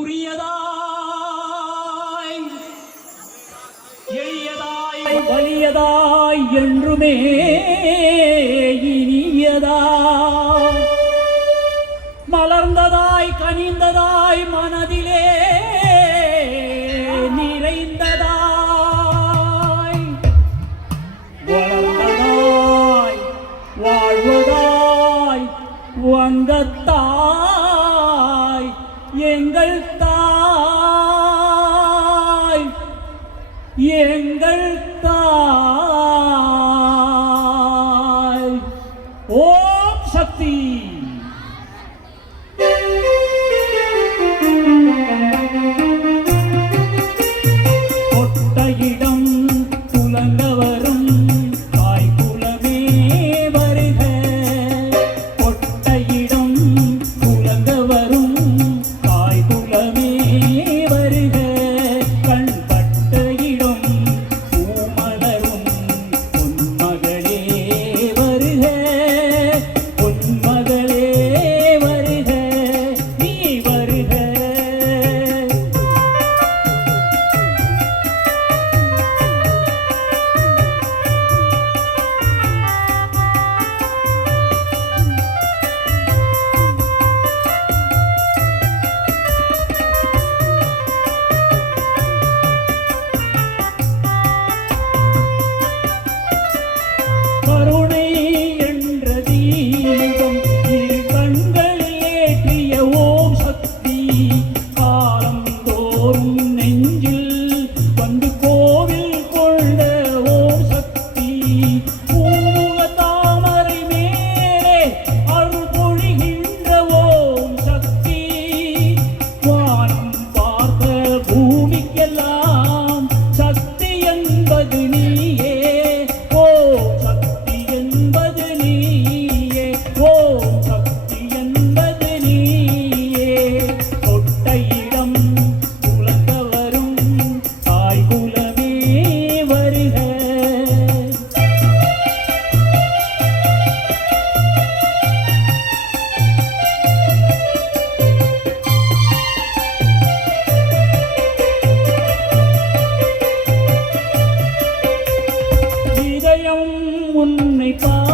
உரியதாய். எளியதாய். வலியதாய் என்றுமே இனியதாய். மலர்ந்ததாய் கனிந்ததாய் மனதிலே எங்கள் தாய் எங்கள் தாய். ஓம் சக்தி. உன்னை பா